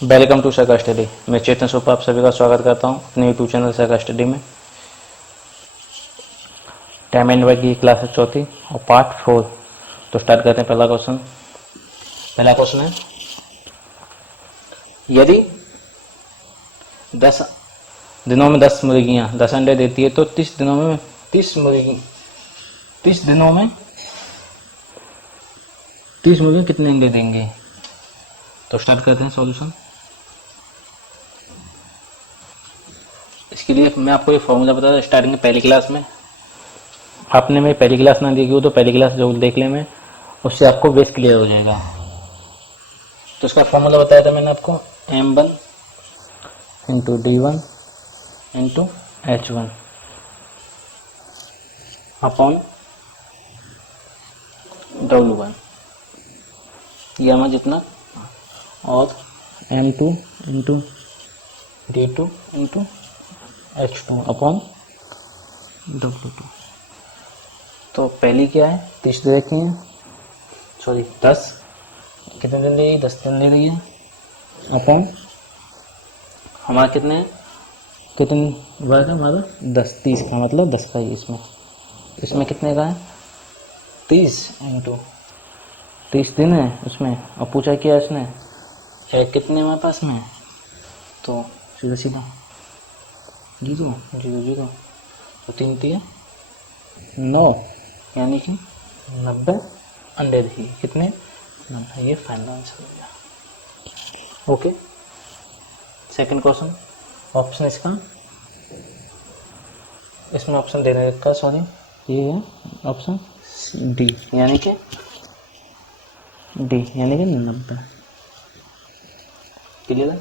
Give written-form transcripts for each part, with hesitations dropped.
Welcome to सका study. मैं चेतन सुपा आप सभी का स्वागत करता हूं अपने यूट्यूब चैनल सका स्टडी में। टाइम एंड वर्क की क्लास है चौथी और पार्ट 4। तो स्टार्ट करते हैं। पहला क्वेश्चन है, यदि 10 दिनों में 10 मुर्गियां 10 अंडे देती है तो 30 दिनों में 30 मुर्गियां कितने अंडे देंगे। तो स्टार्ट करते हैं सॉल्यूशन। इसके लिए मैं आपको ये फॉर्मूला बता रहा स्टार्टिंग में पहली क्लास में। आपने मेरी पहली क्लास ना देखी हो तो पहली क्लास जो देख ले, मैं उससे आपको बेस क्लियर हो जाएगा। तो इसका फॉर्मूला बताया था मैंने आपको, M1 into D1 into H1 upon W1, ये हमारा जितना, और M2 into D2 into H2 upon W2। तो पहली क्या है, 30 दे रखी है, सॉरी 10, कितने दिन दे रही है, 10 दिन दे रही है, अपॉन हमारा कितने वर्ग है हमारा 10, 30 का मतलब 10 का ही इसमें कितने का है 30 इंटू 30 दिन है उसमें, और पूछा क्या इसने है कितने हमारे पास में, तो सीधा जीरो तो 3 3 9, यानी कि 90 अंडे दी। कितने 90, ये फाइनल आंसर हो गया। ओके, सेकंड क्वेश्चन, ऑप्शन इसमें ऑप्शन देने का, सॉरी ये है ऑप्शन डी, यानी कि 90। क्लियर है।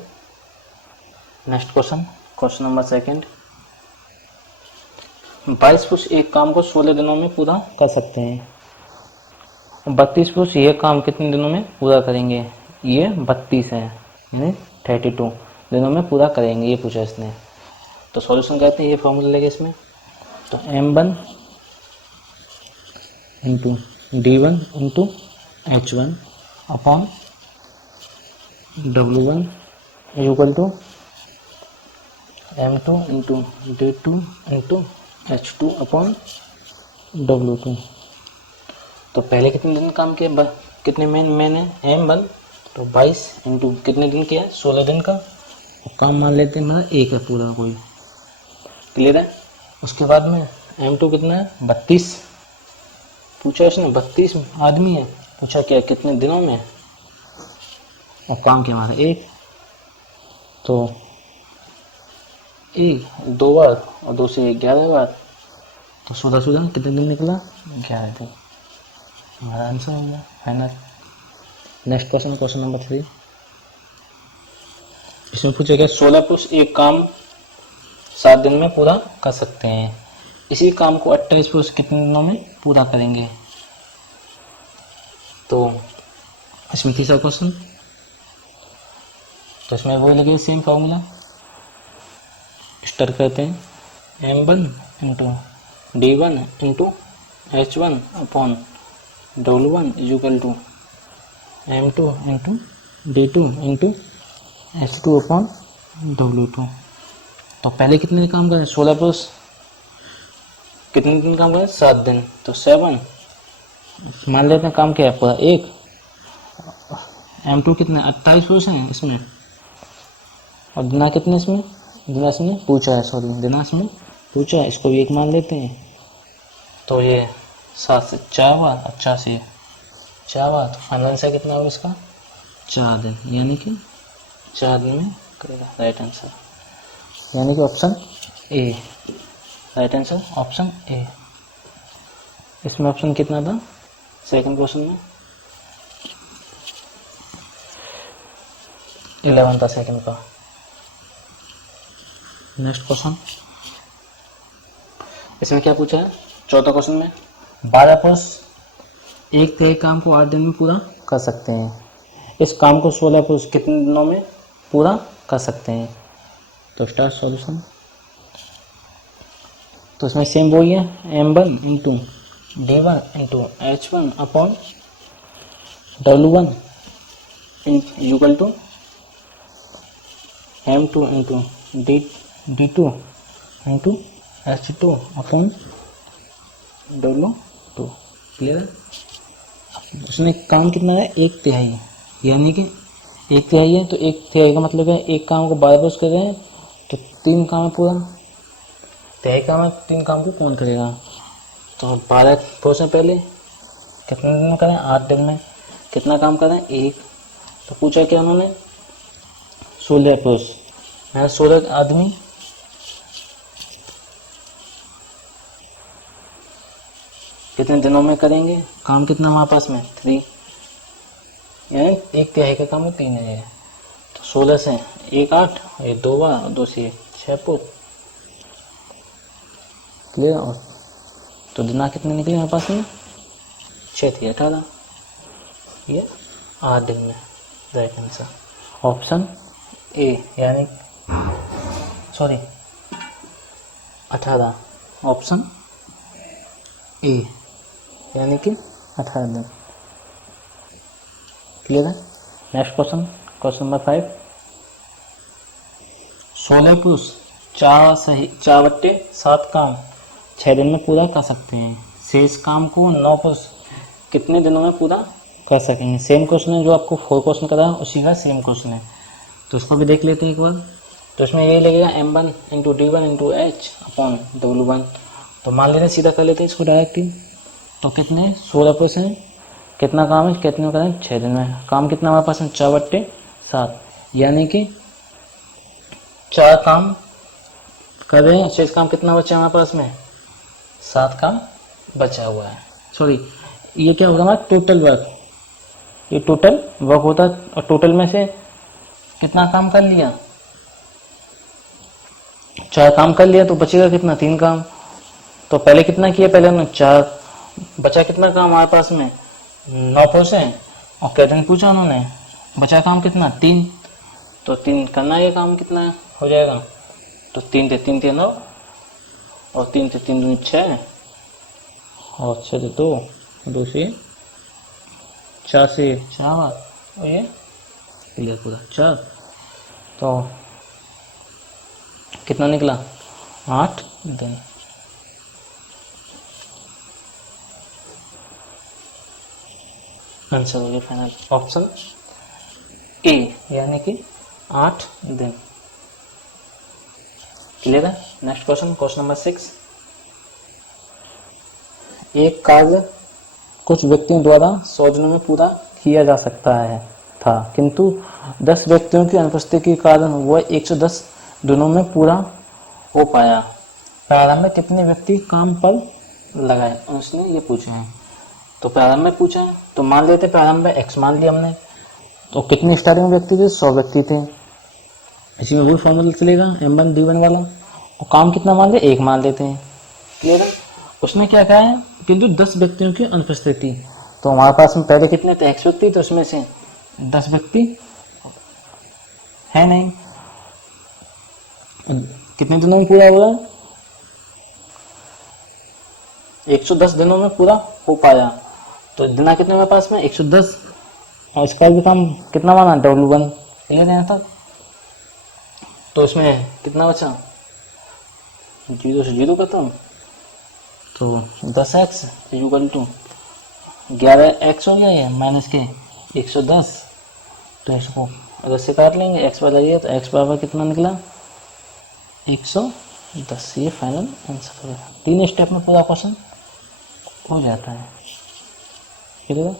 नेक्स्ट क्वेश्चन नंबर सेकंड, 22 पुरुष एक काम को 16 दिनों में पूरा कर सकते हैं, 32 पुरुष यह काम कितने दिनों में पूरा करेंगे। ये 32 है, यानी 32 दिनों में पूरा करेंगे, ये पूछा इसने। तो सॉल्यूशन कहते हैं, ये फॉर्मूला लेंगे इसमें। तो M1 into D1 into H1 upon W1 equal to M2 into D2 into H2 upon W2। तो पहले कितने दिन काम किया, कितने मैंने M1 तो 22 इंटू कितने दिन किया, 16 दिन का, और काम मान लेते हैं मेरा एक है पूरा कोई। क्लियर है। उसके बाद में M2 कितना है 32, पूछा इसने 32 आदमी है, पूछा क्या कितने दिनों में, और काम क्या हमारा एक, तो एक 2 बार और 2 से 11 बार, तो 16 कितने दिन निकला 11 दिन, हमारा आंसर हो गया फाइनल। नेक्स्ट क्वेश्चन नंबर 3, इसमें पूछा गया 16 पुरुष एक काम 7 दिन में पूरा कर सकते हैं, इसी काम को 28 पुरुष कितने दिनों में पूरा करेंगे। तो इसमें तीसरा क्वेश्चन, तो इसमें वही लगे सेम फॉर्मूला। स्टार्ट करते हैं, M1 into D1 into H1 upon W1 equal to M2 into D2 into H2 upon W2। तो पहले कितने दिन काम करें, 16 पुरुष कितने दिन काम करें 7 दिन, तो 7 मान लेते हैं काम क्या है पूरा एक। M2 कितने 28 पुरुष हैं इसमें, और दिना कितने इसमें, दिनास में पूछा है, सॉरी दिनास में पूछा है, इसको भी एक मान लेते हैं। तो ये 7 से 4 बार, 80 से 4 बार, तो फाइनल आंसर कितना होगा इसका 4 दिन, यानी कि 4 दिन में करेगा राइट आंसर, यानी कि option A right answer, option A. इसमें ऑप्शन कितना था सेकंड क्वेश्चन में 11 था सेकंड का। नेक्स्ट क्वेश्चन, इसमें क्या पूछा है चौथा क्वेश्चन में, 12 पुरुष एक तय काम को 8 दिन में पूरा कर सकते हैं, इस काम को 16 पुरुष कितने दिनों में पूरा कर सकते हैं। तो स्टार्ट सॉल्यूशन। तो इसमें सेम वही है, M1 into D1 into H1 upon W1 equal to M2 into D2 into H2 upon W2। Clear है। उसने काम कितना है, 1/3, यानी कि 1/3 है तो 1/3 का मतलब है एक काम को 12 बार कर रहे हैं तो 3 काम है पूरा, 3 काम है, 3 काम को कौन करेगा। तो 12 पुरुष है, पहले कितने दिन में करें, 8 दिन में। कितना काम करें, 1। तो पूछा क्या उन्होंने, 16 पुरुष, मैंने 16 आदमी कितने दिनों में करेंगे, काम कितना हमारे पास में 3, यानी 1/3 का काम है 3 है। तो 16 से 1 8, ये 2 बार, 2 से 6 पुरुष। क्लियर। और तो दिना कितने निकले हमारे पास में, 6 थी 18, ये 8 दिन में। राइट आंसर ऑप्शन ए, यानी सॉरी 18, ऑप्शन ए यानी कि 18 दिन। क्लियर है। Next question, question number 5। 16 पुरुष 4/7 काम 6 दिन में पूरा कर सकते हैं। शेष काम को 9 पुरुष कितने दिनों में पूरा कर सकेंगे। सेम क्वेश्चन है जो आपको 4 क्वेश्चन करा उसी का सेम क्वेश्चन है, तो इसको भी देख लेते हैं एक बार। तो इसमें यही लगेगा M1 into D1 into H upon W1। तो मान लेते सीधा कर लेते हैं इसको डायरेक्ट ही। तो कितने 16 पुरुष हैं, कितना काम है, कितने करें 6 दिन में। काम कितना हमारे पास है, 4/7, यानी कि 4 काम कर रहे हैं, शेष काम कितना बचा हमारे पास में, 7 काम बचा हुआ है। सॉरी, ये क्या होगा हमारा टोटल वर्क, ये टोटल वर्क होता है। और टोटल में से कितना काम कर लिया, 4 काम कर लिया, तो बचेगा कितना, 3 काम। तो पहले कितना किया, पहले हमने 4, बचा कितना काम हमारे पास में, 9 पुरुष हैं। और क्या दिन पूछा उन्होंने, बचा काम कितना, 3। तो 3 करना, ये काम कितना हो जाएगा, तो 3 से 3 9, और 3 से 3 दूनी 6, और 6 से 2, 2 से 4 से 4, और ये क्लियर पूरा 4। तो कितना निकला, 8 दिन। आंसर हो गया फाइनल ऑप्शन ए, यानी कि 8 दिन। क्लियर है। Next question, question number 6। एक कार्य कुछ व्यक्तियों द्वारा 100 दिनों में पूरा किया जा सकता है था, किंतु 10 व्यक्तियों की अनुपस्थिति के कारण वह 110 दिनों में पूरा हो पाया। प्रारंभ में कितने व्यक्ति काम पर लगाए, उसने ये पूछा है। तो प्रारंभ में पूछा है, तो मान लेते प्रारंभ में x मान लिया हमने। तो कितने स्टार्टिंग में व्यक्ति थे, 100 व्यक्ति थे। इसी में वही फॉर्मूला चलेगा M1 D1 वाला। और काम कितना मान ले, 1 मान लेते हैं। क्लियर है। उसने क्या कहा है, किंतु 10 व्यक्तियों की अनुपस्थिति। तो हमारे पास में पहले कितने थे, x व्यक्ति, तो उसमें से 10 व्यक्ति है नहीं। कितने दिनों में पूरा हुआ, 110 दिनों में पूरा हो पाया। तो दिना कितने मेरे पास में, 110, और इसका भी काम कितना माना, W1। क्लियर है था। तो इसमें कितना बचा, 0 से 0 खत्म। तो 10x इक्वल टू 11x हो गया, ये माइनस के 110। तो इसको अगर से काट लेंगे, x बताइए, तो x बराबर कितना निकला, 110। ये फाइनल आंसर है। 3 स्टेप में पूरा क्वेश्चन हो जाता है। ठीक है।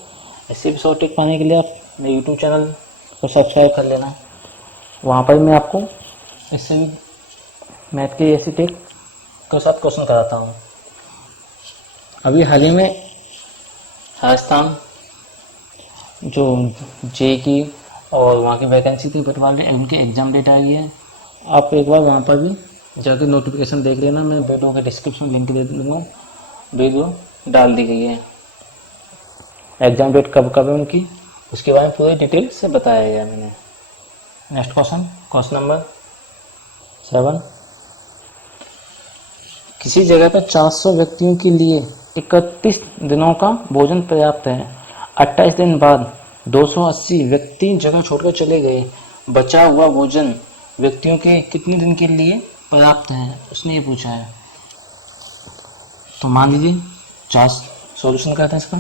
ऐसे भी शॉर्ट टिक पाने के लिए आप मेरे यूट्यूब चैनल को सब्सक्राइब कर लेना, वहाँ पर मैं आपको इससे भी मैथ की ऐसी टिक के साथ क्वेश्चन कराता हूँ। अभी हाल ही में राजस्थान जो जे की और वहाँ की वैकेंसी थी बटवाल में, उनके एग्ज़ाम डेट आ गई है। आप एक बार वहाँ पर भी जाकर नोटिफिकेशन देख लेना। मैं वीडियो के डिस्क्रिप्शन लिंक दे दूँगा, वीडियो डाल दी गई है। एग्जाम डेट कब कब है उनकी, उसके बारे में पूरी डिटेल से बताया गया मैंने। Next question, question number 7। किसी जगह पर 400 व्यक्तियों के लिए 31 दिनों का भोजन पर्याप्त है। 28 दिन बाद 280 व्यक्ति जगह छोड़कर चले गए। बचा हुआ भोजन व्यक्तियों के कितने दिन के लिए पर्याप्त है, उसने ये पूछा है। तो मान लीजिए 4 सॉल्यूशन करते हैं इसका।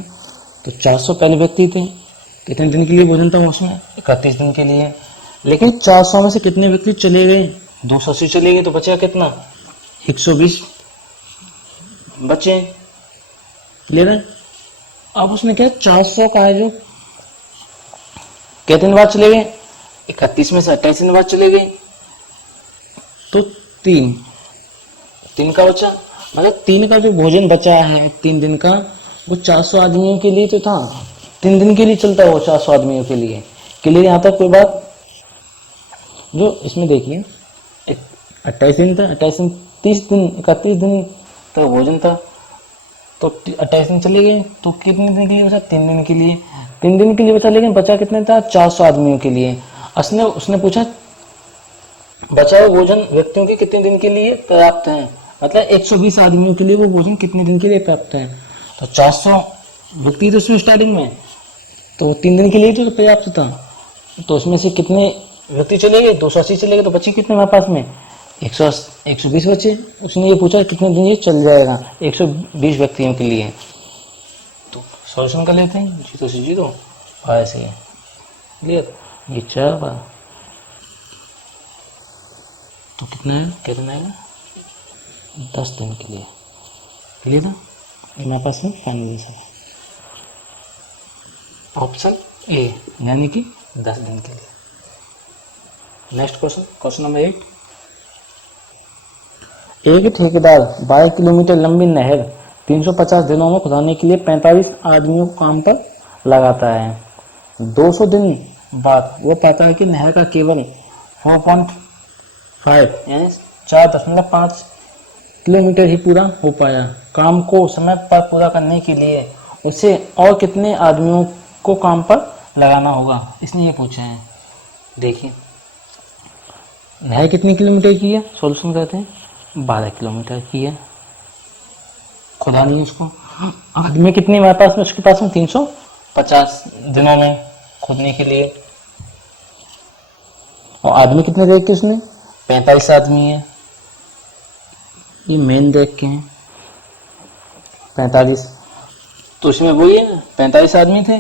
तो 400 पहले व्यक्ति थे, कितने दिन के लिए भोजन था उसमें? 31 दिन के लिए। लेकिन 400 में से कितने व्यक्ति चले गए? 280 चले गए, तो बचा कितना? 120 बचे। क्लियर है? अब उसने क्या 400 का है जो कितने दिन बाद चले गए? 31 में से 28 दिन बाद चले गए, तो 3 का बचा। मतलब 3 का जो भोजन बचा है 3 दिन का, वो 400 आदमियों के लिए तो था, 3 दिन के लिए चलता है वो 400 आदमियों के लिए। क्लियर? यहाँ तक कोई बात? जो इसमें देखिए 28 दिन था, 28 दिन 30 दिन 31 दिन तक भोजन था, तो 28 दिन चले गए, तो कितने दिन के लिए बचा? 3 दिन के लिए। 3 दिन के लिए बचा, लेकिन बचा कितने था? 400 आदमियों के लिए। उसने पूछा बचा हुआ भोजन व्यक्तियों के कितने दिन के लिए पर्याप्त है, मतलब 120 आदमियों के लिए वो भोजन कितने दिन के लिए पर्याप्त है। तो 400 व्यक्ति तो उसमें स्टार्टिंग में, तो 3 दिन के लिए तो पर्याप्त था। तो उसमें से कितने व्यक्ति चले गए? 280 चले गए, तो बचे कितने हमारे पास में? 120 बचे। उसने ये पूछा कितने दिन ये चल जाएगा 120 व्यक्तियों के लिए। तो सॉल्यूशन कर लेते हैं। जीरो से जीरो और ऐसे ही। क्लियर? ये 4 बार तो कितना है? कितना आएगा? 10 दिन के लिए। क्लियर ना? हमारे पास में फाइनल आंसर है ऑप्शन ए, यानी कि 10 दिन के लिए। Next question, question number 8। एक ठेकेदार 12 किलोमीटर लंबी नहर 350 दिनों में खुदाने के लिए 45 आदमियों को काम पर लगाता है। 200 दिन बाद वो पाता है कि नहर का केवल 4.5 यानी 4.5 किलोमीटर ही पूरा हो पाया। काम को समय पर पूरा करने के लिए उसे और कितने आदमियों को काम पर लगाना होगा, इसने ये पूछा है। देखिए नहर कितनी किलोमीटर की है? सॉल्यूशन करते हैं। 12 किलोमीटर की है, खुदानी उसको। आदमी कितने हमारे पास में? उसके पास में 350 दिनों में खोदने के लिए। और आदमी कितने देख के उसने? 45 आदमी है, ये मेन देख के हैं 45, तो उसमें वही है 45 आदमी थे।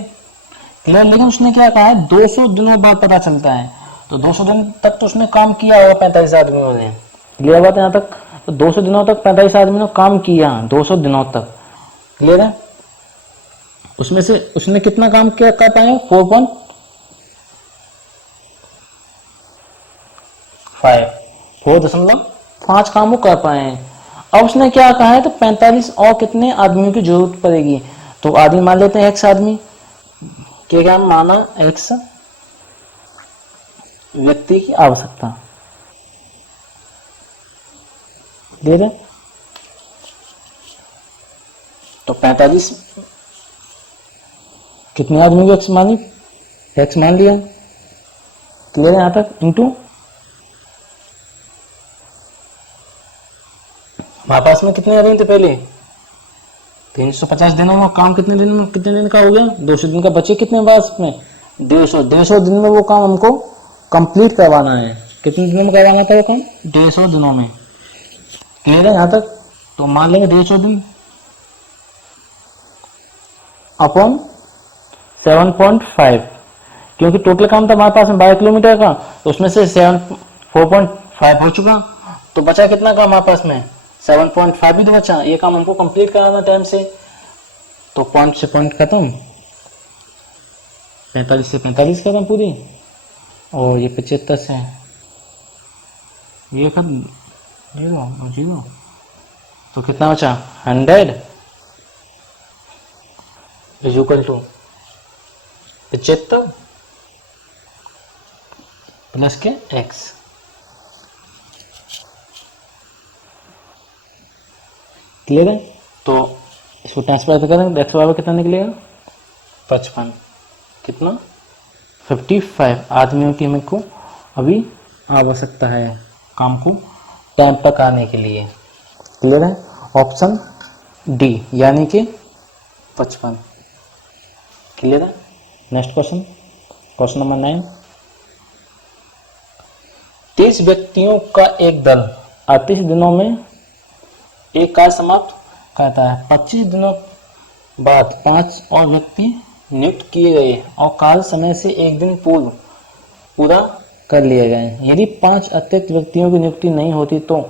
क्लियर? लेकिन उसने क्या कहा है 200 दिनों बाद पता चलता है, तो 200 दिन तक तो उसने काम किया होगा 45 आदमियों ने। क्लियर बात है यहाँ तक? तो 200 दिनों तक 45 आदमियों ने काम किया, 200 दिनों तक। क्लियर है? उसमें से उसने कितना काम किया कर पाए? 4.5 काम वो कर पाए हैं। अब उसने क्या कहा है? तो 45 और कितने आदमियों की जरूरत पड़ेगी। तो आदमी मान लेते हैं x आदमी, क्या माना? x व्यक्ति की आवश्यकता। क्लियर है? तो 45 कितने आदमी को x मानी? x मान लिया। क्लियर है यहाँ तक? इंटू हमारे पास में कितने आदमी थे पहले? 350 दिनों में काम कितने दिन का हो गया? 200 दिन का। बचे कितने पास में? 150 दिन में वो काम हमको कंप्लीट करवाना है। कितने दिनों में करवाना था वो काम? 150 दिनों में। क्लियर है यहाँ तक? तो मान लेंगे 150 दिन अपॉन 7.5, क्योंकि टोटल काम था हमारे पास में 12 किलोमीटर का, तो उसमें से 4.5 हो चुका, तो बचा कितना काम हमारे पास में? 7.5 भी तो बचा। ये काम हमको कंप्लीट कराना टाइम से, तो पॉइंट से पॉइंट खत्म, 45 से 45 खत्म पूरी, और ये 75 से ये खत्म, जीरो। तो कितना बचा? 100 इज इक्वल टू 75 प्लस के x। क्लियर है? तो इसको ट्रांसफर करेंगे, x बराबर कितना निकलेगा? 55। कितना? 55 आदमियों की हमें को अभी आवश्यकता है काम को टाइम पर करने के लिए। क्लियर है? ऑप्शन डी यानी कि 55। क्लियर है? Next question, question number 9। 30 व्यक्तियों का एक दल 38 दिनों में एक कार्य समाप्त करता है। 25 दिनों बाद 5 और व्यक्ति नियुक्त किए गए और कार्य समय से एक दिन पूर्व पूरा कर लिए गए। यदि 5 अतिरिक्त व्यक्तियों की नियुक्ति नहीं होती तो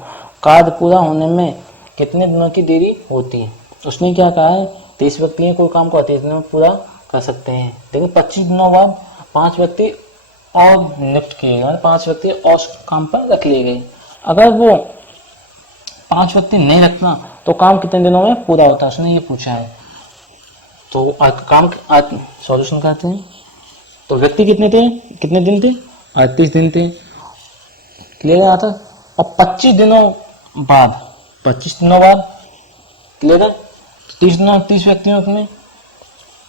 कार्य पूरा होने में कितने दिनों की देरी होती है। उसने क्या कहा है, 30 व्यक्ति कोई काम को 30 दिनों में पूरा कर सकते हैं, लेकिन 25 दिनों बाद 5 व्यक्ति और नियुक्त किए गए, 5 व्यक्ति और काम पर रख लिए गए। अगर वो 5 व्यक्ति नहीं रखना तो काम कितने दिनों में पूरा होता है, उसने ये पूछा है। तो काम सॉल्यूशन करते हैं। तो व्यक्ति कितने थे, कितने दिन थे, 38 दिन थे, क्लियर है आता। और 25 दिनों बाद क्लियर है, 30 दिनों 30 व्यक्तियों में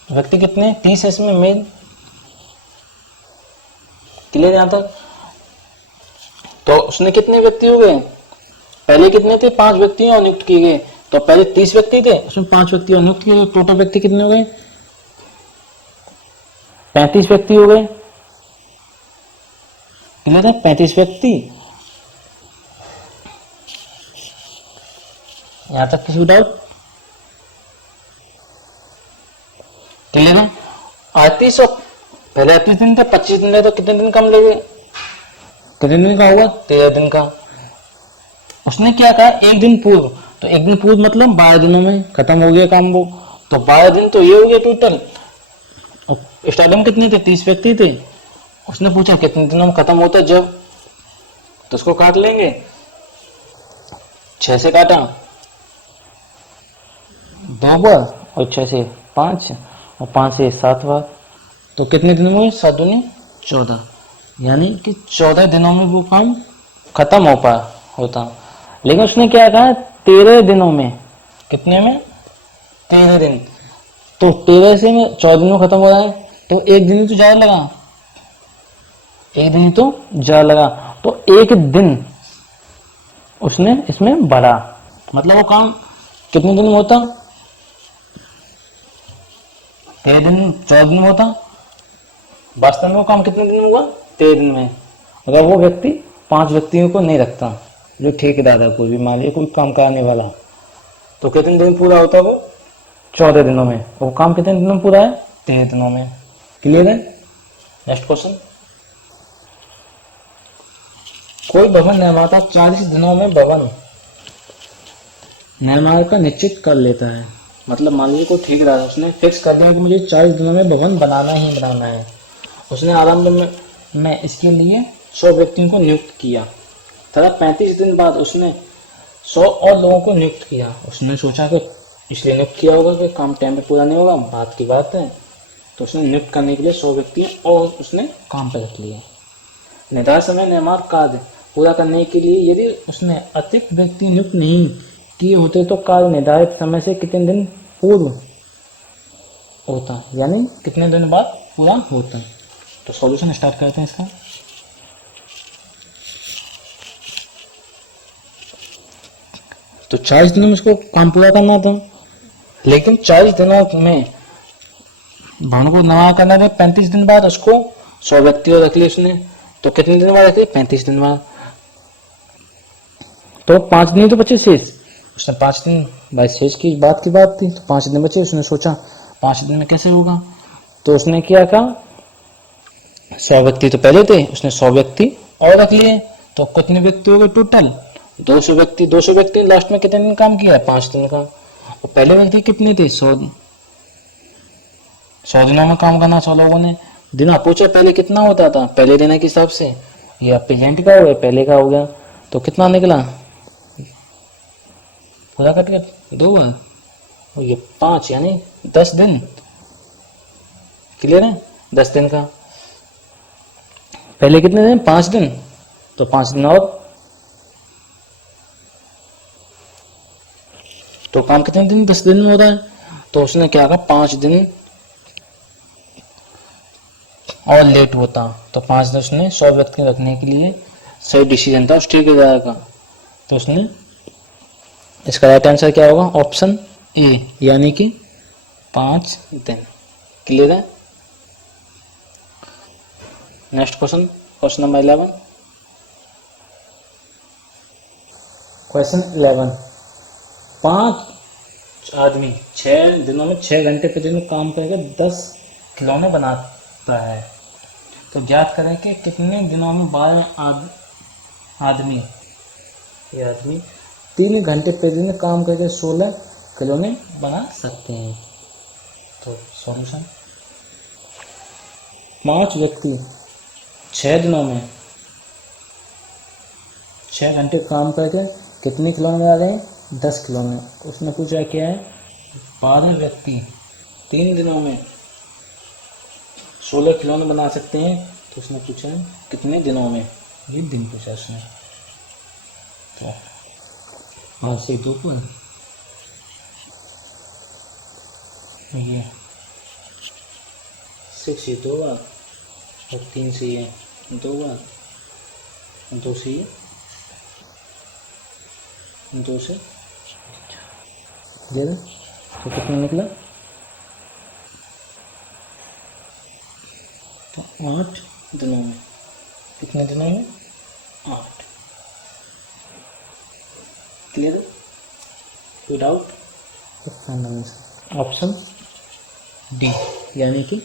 व्यक्ति कितने 30 है इसमें मेन, क्लियर है आता। तो उसने कितने व्यक्ति हो गए, पहले कितने थे 5 व्यक्ति और नियुक्त किए गए, तो पहले 30 व्यक्ति थे उसमें 5 व्यक्ति और नियुक्त किए गए, टोटल व्यक्ति कितने हो गए 35 व्यक्ति हो गए, क्लियर है 35 व्यक्ति। यहां तक किसी डाउट, क्लियर है। 38 और पहले 38 दिन थे, 25 दिन थे तो कितने दिन कम लगे, कितने दिन का होगा 13 दिन का। उसने क्या कहा एक दिन पूर्व, तो एक दिन पूर्व मतलब 12 दिनों में खत्म हो गया काम वो, तो 12 दिन तो ये हो गया टोटल। स्टार्टिंग कितने थे 30 व्यक्ति थे, उसने पूछा कितने दिनों में खत्म होता है जब, तो उसको काट लेंगे, 6 से काटा 2 बार और 6 से 5 और 5 से 7 बार, तो कितने दिन में 7 दूनी 14, यानी कि 14 दिनों में वो काम खत्म होता। लेकिन उसने क्या कहा 13 दिनों में, कितने में 13 दिन, तो 13 से 14 दिन में खत्म हो रहा है, तो एक दिन तो ज्यादा लगा, एक दिन तो ज्यादा लगा, तो एक दिन उसने इसमें बढ़ा, मतलब वो काम कितने दिन में होता 13 दिन 14 दिन में होता, वास्तव में वो काम कितने दिन में हुआ 13 दिन में। अगर वो व्यक्ति 5 व्यक्तियों को नहीं रखता, जो ठेकेदार है कोई भी मान लीजिए कोई काम कराने वाला, तो कितने दिन पूरा होता वो 14 दिनों में, वो काम कितने दिनों में पूरा है 13 दिनों में, क्लियर है। नेक्स्ट क्वेश्चन, कोई भवन निर्माता 40 दिनों में भवन निर्माण का निश्चित कर लेता है, मतलब मान लीजिए कोई ठेकेदार उसने फिक्स कर दिया कि मुझे 40 दिनों में भवन बनाना ही बनाना है, उसने आरंभ में इसके लिए 100 व्यक्तियों को नियुक्त किया, तथा 35 दिन बाद उसने 100 और लोगों को नियुक्त किया। उसने सोचा कि इसलिए नियुक्त किया होगा कि काम टाइम पे पूरा नहीं होगा, बात की बात है, तो उसने नियुक्त करने के लिए 100 व्यक्ति और उसने काम पर रख लिया। निर्धारित समय निर्माण कार्य पूरा करने के लिए यदि उसने अतिरिक्त व्यक्ति नियुक्त नहीं किए होते तो कार्य निर्धारित समय से कितने दिन पूर्व होता, यानी कितने दिन बाद पूरा होता। तो सॉल्यूशन स्टार्ट करते हैं इसका। तो 40 दिनों में इसको काम पूरा करना था, लेकिन 40 दिनों में भवन को निर्माण करना था, 35 दिन बाद उसको 100 व्यक्ति और रख लिए उसने, तो कितने दिन बाद रखे 35 दिन बाद, तो 5 दिन तो बचे शेष, उसने 5 दिन भाई शेष की बात थी, तो 5 दिन बचे, उसने सोचा 5 दिन में कैसे होगा, तो उसने क्या कहा 100 व्यक्ति तो पहले थे, उसने 100 व्यक्ति और रख लिए, तो कितने व्यक्ति हो गए टोटल 200 व्यक्ति लास्ट में कितने दिन काम किया 5 दिन का, और पहले व्यक्ति कितने थे 100 दिनों में काम करना 100 लोगों ने। दिन पूछा पहले कितना होता था, पहले दिन के हिसाब से ये प्रेजेंट का हो गया, पहले का हो गया, तो कितना निकला पूरा कट गया 2 बार, और ये 5 यानी 10 दिन, क्लियर है 10 दिन का, पहले कितने दिन 5 दिन, तो 5 दिन और, तो काम कितने दिन 10 दिन में हो रहा है, तो उसने क्या कहा 5 दिन और लेट होता, तो 5 दिन उसने 100 व्यक्ति रखने के लिए सही डिसीजन था उस ठेकेदार का, तो उसने इसका राइट आंसर क्या होगा ऑप्शन ए, यानी कि 5 दिन, क्लियर है। Next question, question number 11, question 11, 5 आदमी 6 दिनों में 6 घंटे प्रतिदिन काम करके 10 खिलौने बनाता है, तो ज्ञात करें कि कितने दिनों में 12 आदमी 3 घंटे प्रतिदिन काम करके 16 खिलौने बना सकते हैं। तो सॉल्यूशन, 5 व्यक्ति 6 दिनों में 6 घंटे काम करके कितने खिलौने बना रहे हैं? 10 खिलौने। उसने पूछा क्या है, 12 व्यक्ति 3 दिनों में 16 खिलौने बना सकते हैं, तो उसने पूछा है कितने दिनों में, ये दिन पूछा उसने। तो 5 से 2 को ये 6 से 2 बार और 3 से ये 2 बार, 2 से ये 2 से तो कितना निकला, तो 8 दिनों में। कितने दिनों में? 8। क्लियर? कोई doubt? Final answer option D, यानी कि